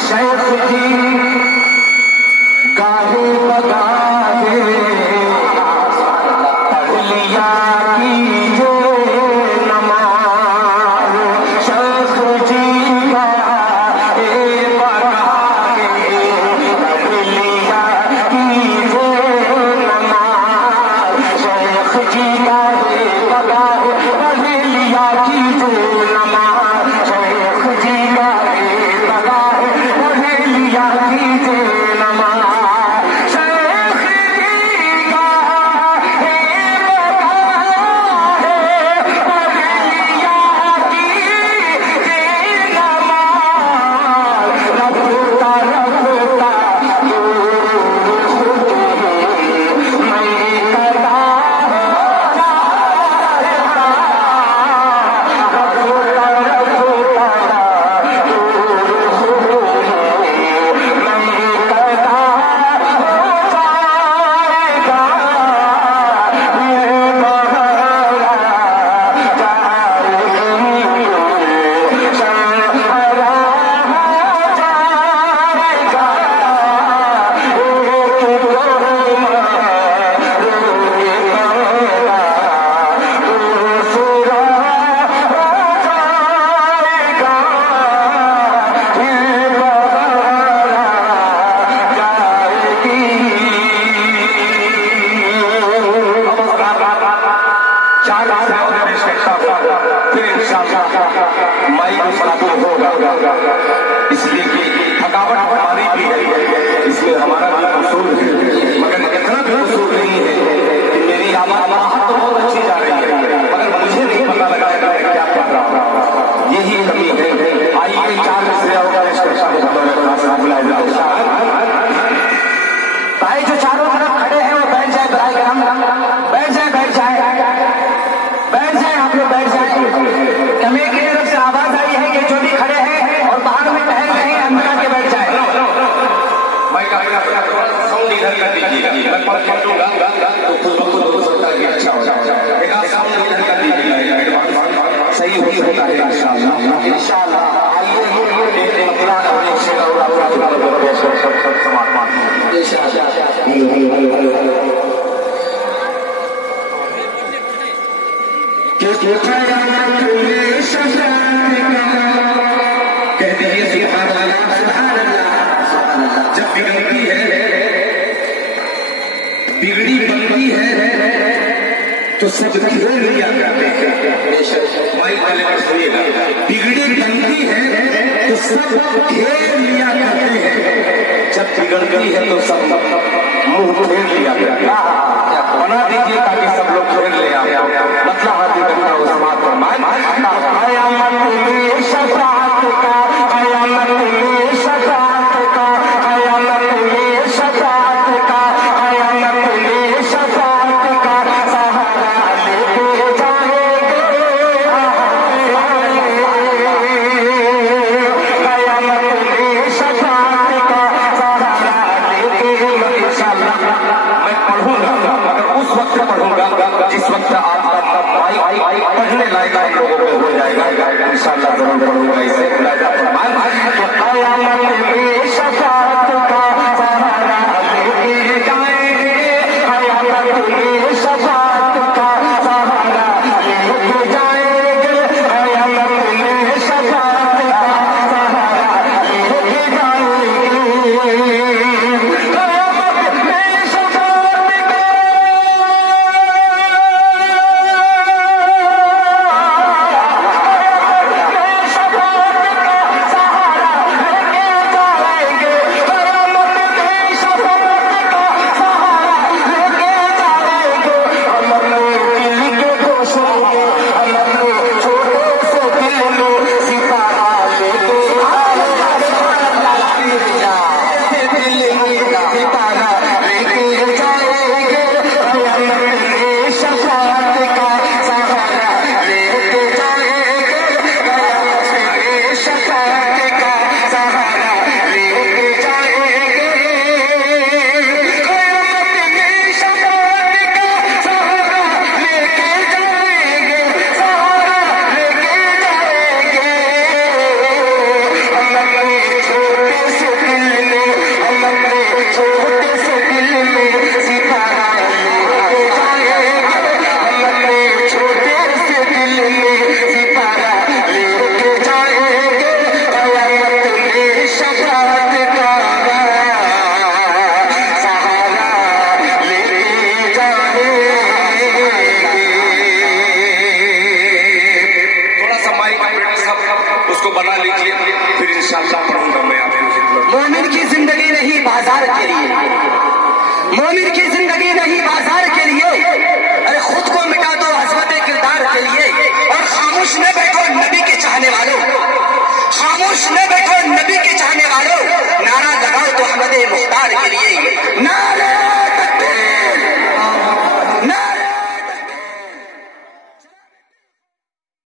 शेख जी गाहे बगाहे पढ़ लिया कीजे नमाज। शेख जी गाहे बगाहे पढ़ लिया कीजे नमाज। शेख जी गाहे बगाहे पढ़ लिया कीजे नमाज। शेख जी गाहे बगाहे पढ़ लिया कीजे नमाज। शेख जी गाहे बगाहे पढ़ लिया कीजे नमाज। रफ्ता रफ्ता मैं कदा इसलिए कि थकावट हमारी भी है, इसलिए हमारा भी कसूर है, मगर इतना भी कसूर नहीं है कि मेरी आवाज तो बहुत अच्छी जा रही है, मगर मुझे नहीं पता लगा क्या कर रहा हूँ। यही कमी है। आइए चार से भाई जो चारों तरफ खड़े हैं वो बैठ जाए, बैठ जाए, बैठ जाए, बैठ जाए, आप लोग बैठ जाए। कमी की तरफ से आवाज आई है कि जो भी खड़े हैं और बाहर में टहल रहे हैं अंदर आके बैठ जाए। मैं साउंड इधर कर दीजिएगा, मैं पढ़ दूंगा तो खुद ब खुद हो सकता है कि अच्छा हो जाए। साउंड इधर कर दीजिएगा, सही होता है इंशाअल्लाह। इंशाअल्लाह आइए कुरान और एक से सब समान कह दीजिए सुभान अल्लाह, सुभान अल्लाह। जब बिगड़ती है, बिगड़ी बनती है तो सब घेर लिया करते हैं। बिगड़ी बनती है तो सब घेर लिया करते हैं, जब बिगड़ती है तो सब मुंह घेर लिया करते हैं। बना दीजिए ताकि सब लोग घेर ले आए। मतलब हाथी करता उस बात पर शफाअत का, कयामत में शफाअत का, कयामत में शफाअत का, कयामत में शफाअत का सहारा लेके जाएंगे। कयामत में शफाअत का सहारा लेके इंशाअल्लाह मैं पढ़ूंगा, मगर उस वक्त पढ़ूंगा जिस वक्त आपका मोमिन की जिंदगी नहीं बाजार के लिए, मोमिन की जिंदगी नहीं बाजार के लिए। अरे खुद को मिटा दो हसरत किरदार के लिए। और खामोश न बैठो नबी के चाहने वालों, खामोश न बैठो नबी के चाहने वालों, नारा लगाओ तो अहमद मुख्तार के लिए, नारा